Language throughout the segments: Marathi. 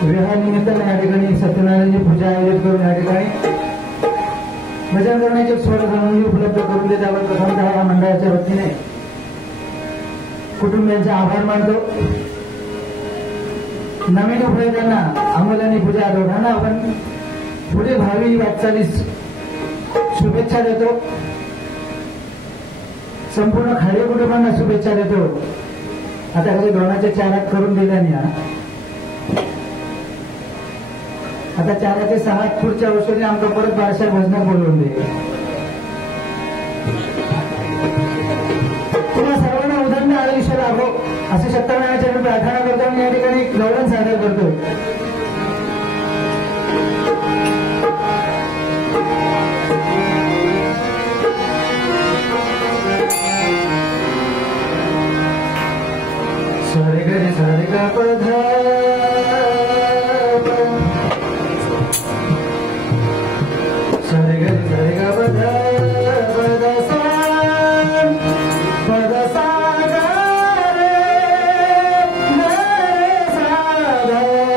विवाहानिमित्ताने या ठिकाणी सत्यनारायणची पूजा आयोजित करून या ठिकाणी भजन करण्याचे स्वर सामग्री उपलब्ध करून देत आपण प्रथमतः या मंडळाच्या वतीने कुटुंबियांचे आभार मानतो। नवीन उपयोगांना अंमलाने पूजा दोघांना आपण पुढे भावी वाटचालीस शुभेच्छा देतो। संपूर्ण खाडे कुटुंबांना शुभेच्छा देतो। आता काही दोनाचे चारात करून दिल्याने आता चाराचे सहा पुढच्या वर्षाने आमचं परत बारशा भजनात बोलवून दे। तुम्हा सर्वांना उदंड आयुष्य लाभो असे सत्यनारायणाच्या मी प्रार्थना करतो आणि या ठिकाणी गौरव सादर करतो। सरे गे सरे गा पधा सरे गे सरे गा पधा पदा सा गा रे सा गा पदा सा गा पदा सा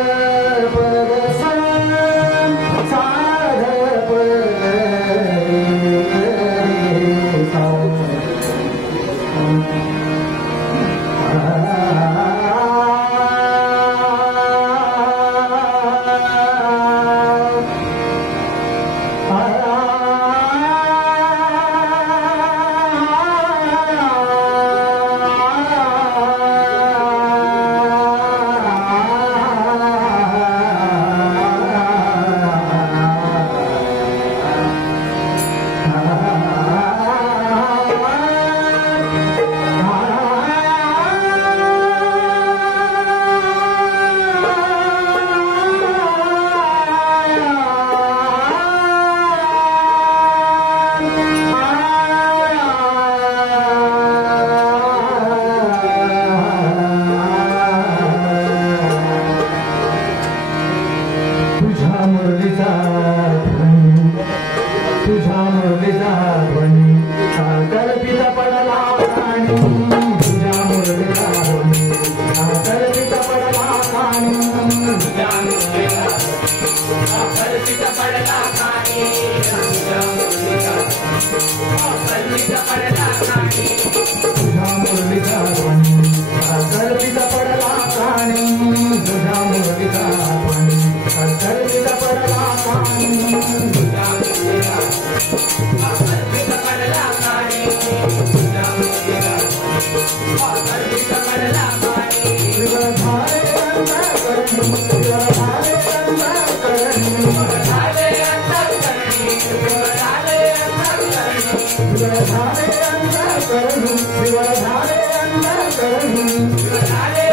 Hare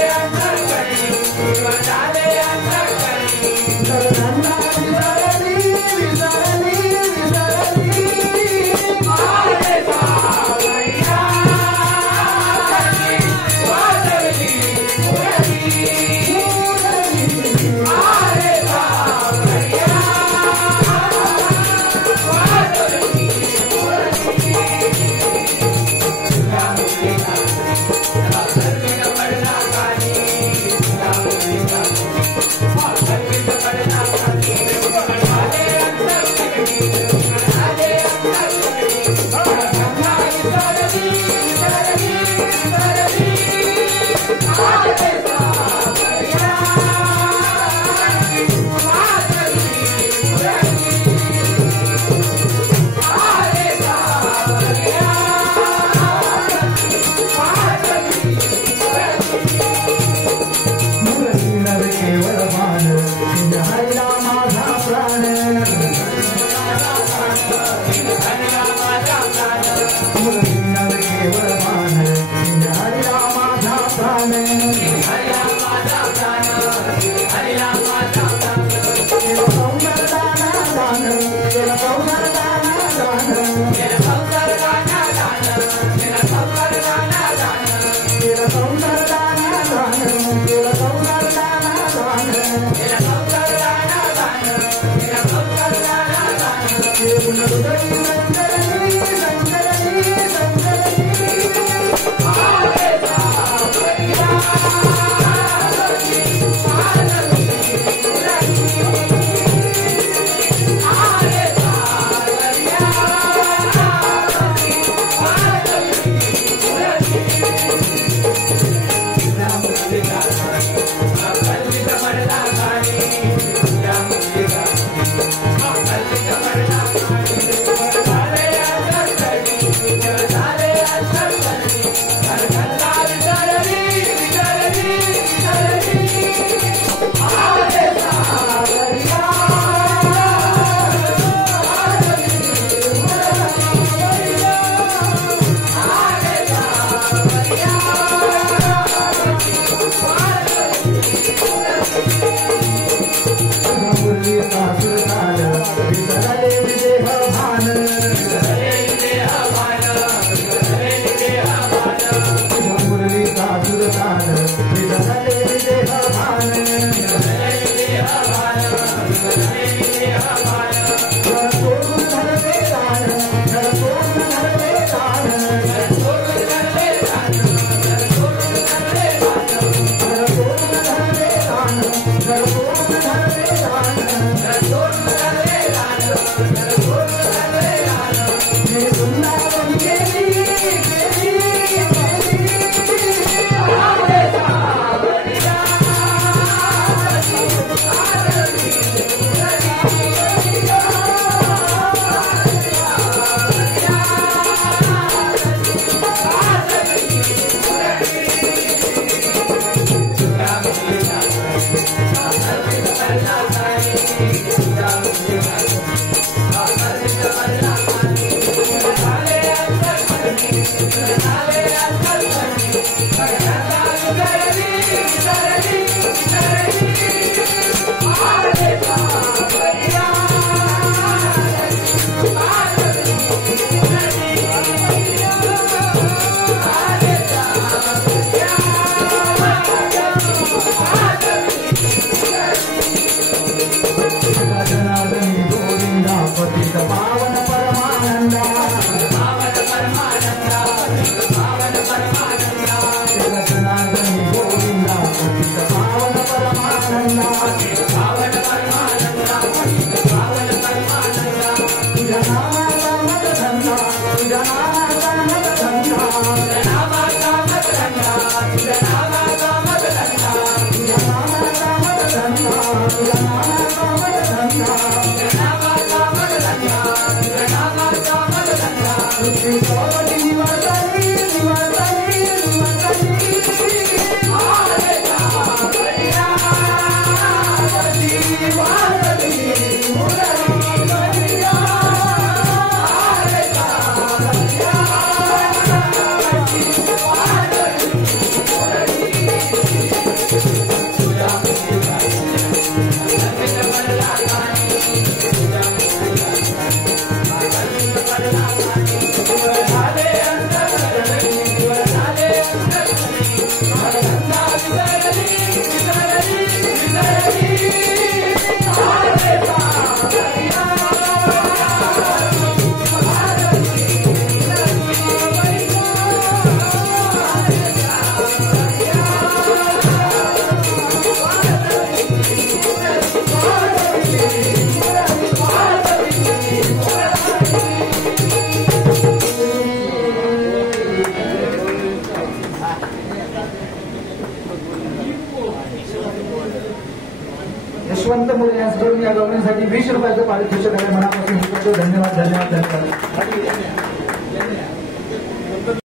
यशवंत मुले यांच्याकडून या गवळणीसाठी 20 रुपयाचं पारितोषिक आहे. मनापासून धन्यवाद धन्यवाद धन्यवाद.